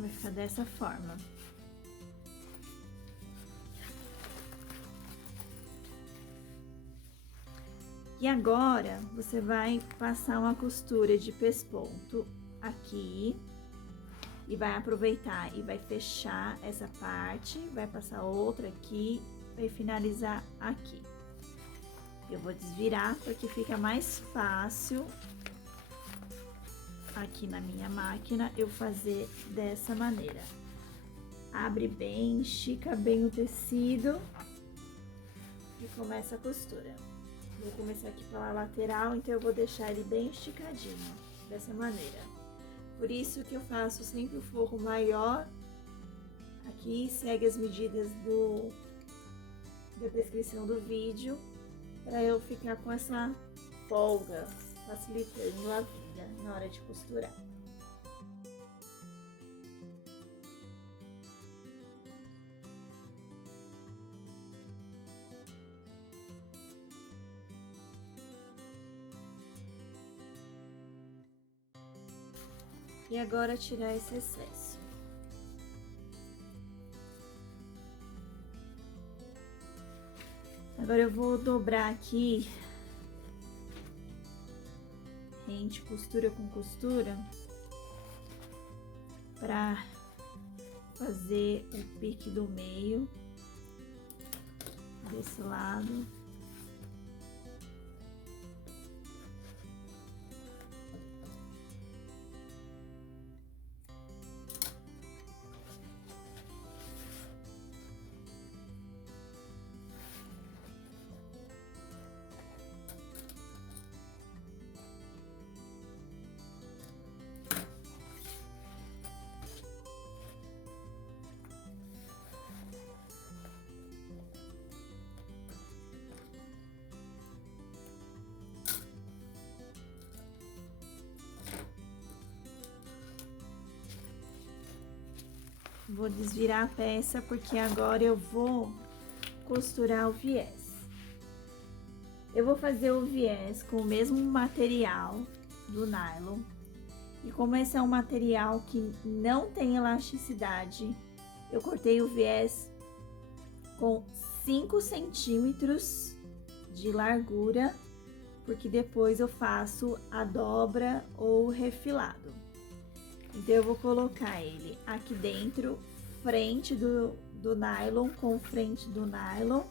Vai ficar dessa forma. E agora, você vai passar uma costura de pesponto aqui. E vai aproveitar e vai fechar essa parte, vai passar outra aqui, vai finalizar aqui. Eu vou desvirar porque fica mais fácil aqui na minha máquina eu fazer dessa maneira. Abre bem, estica bem o tecido e começa a costura. Vou começar aqui pela lateral, então eu vou deixar ele bem esticadinho, dessa maneira. Por isso que eu faço sempre o forro maior. Aqui segue as medidas da descrição do vídeo, para eu ficar com essa folga, facilitando a vida na hora de costurar. E agora tirar esse excesso. Agora eu vou dobrar aqui, rente costura com costura, para fazer o pique do meio desse lado. Vou desvirar a peça porque agora eu vou costurar o viés. Eu vou fazer o viés com o mesmo material do nylon. E como esse é um material que não tem elasticidade, eu cortei o viés com 5 centímetros de largura, porque depois eu faço a dobra ou refilado. Então, eu vou colocar ele aqui dentro, frente do nylon, com frente do nylon.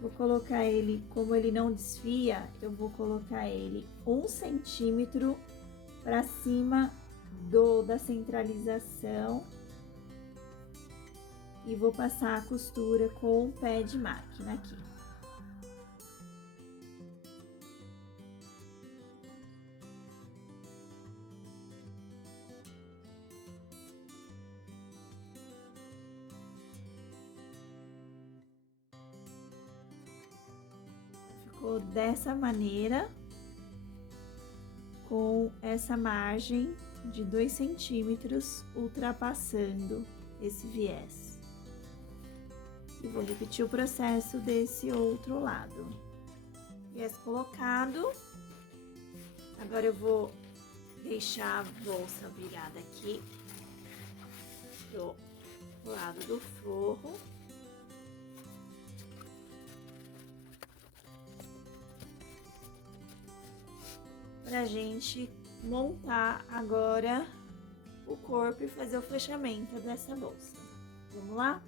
Vou colocar ele, como ele não desfia, eu vou colocar ele 1 centímetro para cima da centralização. E vou passar a costura com o pé de máquina aqui. Ficou dessa maneira, com essa margem de 2 centímetros, ultrapassando esse viés. E vou repetir o processo desse outro lado. Viés colocado. Agora eu vou deixar a bolsa virada aqui pro lado do forro. Pra gente montar agora o corpo e fazer o fechamento dessa bolsa. Vamos lá?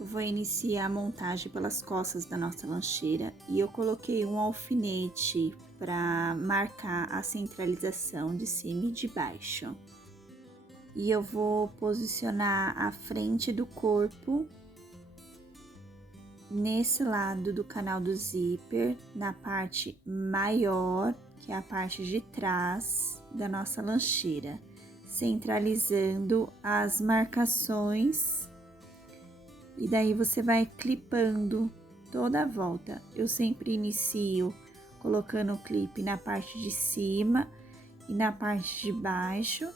Eu vou iniciar a montagem pelas costas da nossa lancheira e eu coloquei um alfinete para marcar a centralização de cima e de baixo. E eu vou posicionar a frente do corpo nesse lado do canal do zíper, na parte maior, que é a parte de trás da nossa lancheira, centralizando as marcações. E daí você vai clipando toda a volta. Eu sempre inicio colocando o clipe na parte de cima e na parte de baixo.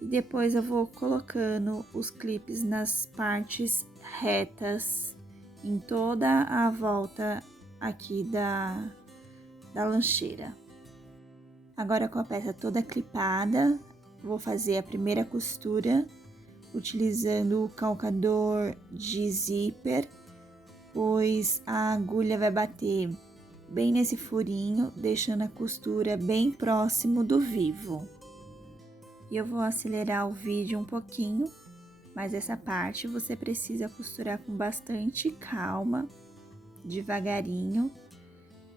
E depois eu vou colocando os clipes nas partes retas, em toda a volta aqui da lancheira. Agora com a peça toda clipada, vou fazer a primeira costura utilizando o calcador de zíper, pois a agulha vai bater bem nesse furinho, deixando a costura bem próximo do vivo. E eu vou acelerar o vídeo um pouquinho, mas essa parte você precisa costurar com bastante calma, devagarinho.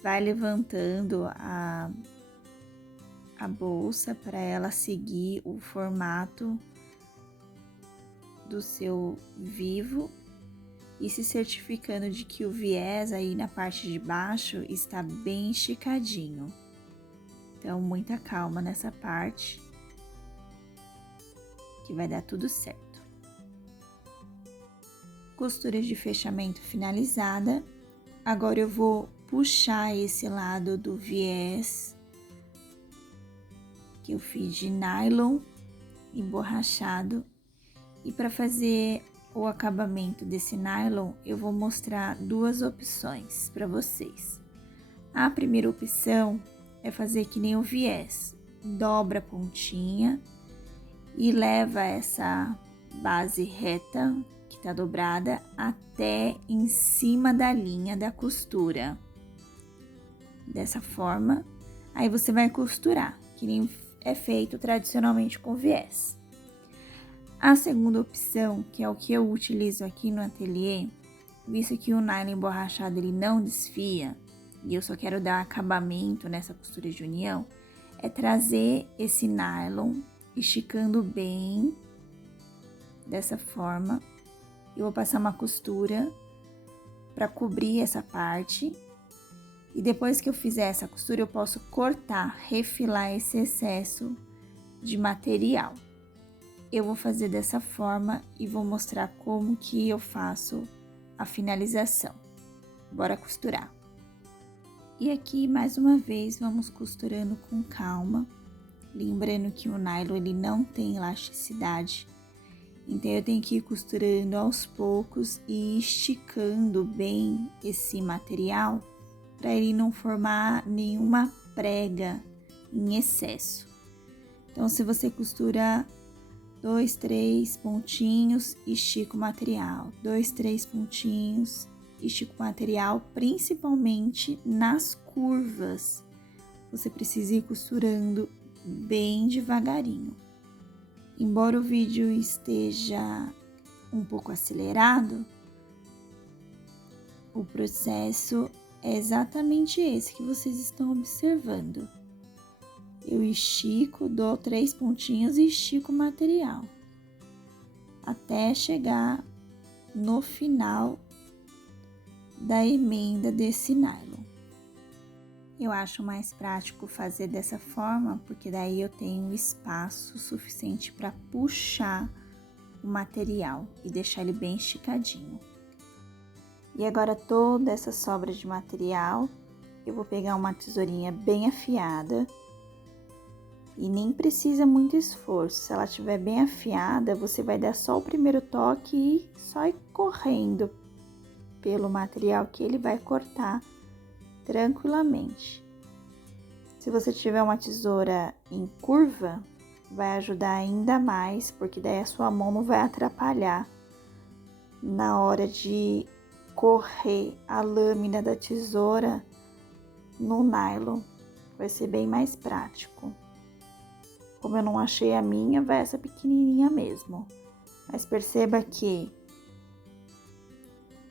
Vai levantando a bolsa para ela seguir o formato do seu vivo e se certificando de que o viés aí na parte de baixo está bem esticadinho. Então, muita calma nessa parte, que vai dar tudo certo. Costura de fechamento finalizada. Agora eu vou puxar esse lado do viés que eu fiz de nylon emborrachado. E para fazer o acabamento desse nylon, eu vou mostrar duas opções para vocês. A primeira opção é fazer que nem o viés, dobra a pontinha e leva essa base reta que tá dobrada até em cima da linha da costura. Dessa forma, aí você vai costurar, que nem é feito tradicionalmente com viés. A segunda opção, que é o que eu utilizo aqui no ateliê, visto que o nylon emborrachado ele não desfia, e eu só quero dar acabamento nessa costura de união, é trazer esse nylon esticando bem, dessa forma. Eu vou passar uma costura para cobrir essa parte. E depois que eu fizer essa costura, eu posso cortar, refilar esse excesso de material. Eu vou fazer dessa forma e vou mostrar como que eu faço a finalização. Bora costurar. E aqui, mais uma vez, vamos costurando com calma. Lembrando que o nylon, ele não tem elasticidade. Então, eu tenho que ir costurando aos poucos e esticando bem esse material para ele não formar nenhuma prega em excesso. Então, se você costura 2, 3 pontinhos, estica o material. 2, 3 pontinhos, estica o material, principalmente nas curvas. Você precisa ir costurando bem devagarinho. Embora o vídeo esteja um pouco acelerado, o processo é exatamente esse que vocês estão observando. Eu estico, dou 3 pontinhos e estico o material, até chegar no final da emenda desse nylon. Eu acho mais prático fazer dessa forma, porque daí eu tenho espaço suficiente para puxar o material e deixar ele bem esticadinho. E agora toda essa sobra de material, eu vou pegar uma tesourinha bem afiada. E nem precisa muito esforço. Se ela estiver bem afiada, você vai dar só o primeiro toque e só ir correndo pelo material que ele vai cortar tranquilamente. Se você tiver uma tesoura em curva, vai ajudar ainda mais, porque daí a sua mão não vai atrapalhar na hora de correr a lâmina da tesoura no nylon. Vai ser bem mais prático. Como eu não achei a minha, vai essa pequenininha mesmo. Mas perceba que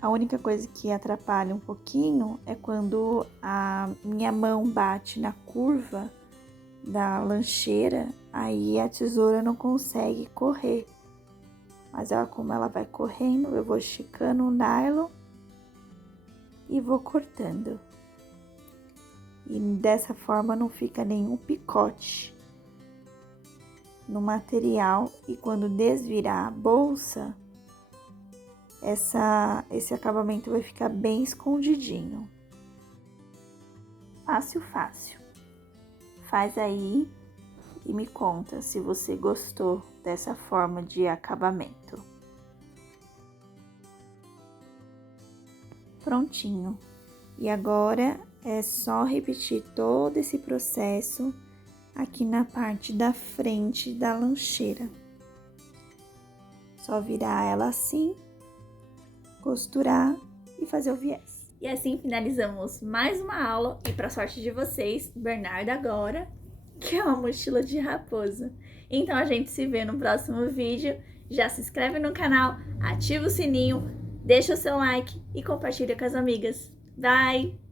a única coisa que atrapalha um pouquinho é quando a minha mão bate na curva da lancheira, aí a tesoura não consegue correr. Mas olha como ela vai correndo, eu vou esticando o nylon e vou cortando. E dessa forma não fica nenhum picote no material, e quando desvirar a bolsa, esse acabamento vai ficar bem escondidinho. Fácil, fácil. Faz aí e me conta se você gostou dessa forma de acabamento. Prontinho. E agora é só repetir todo esse processo aqui na parte da frente da lancheira. Só virar ela assim, costurar e fazer o viés. E assim finalizamos mais uma aula e para sorte de vocês, Bernardo agora, que é uma mochila de raposa. Então a gente se vê no próximo vídeo. Já se inscreve no canal, ativa o sininho, deixa o seu like e compartilha com as amigas. Bye!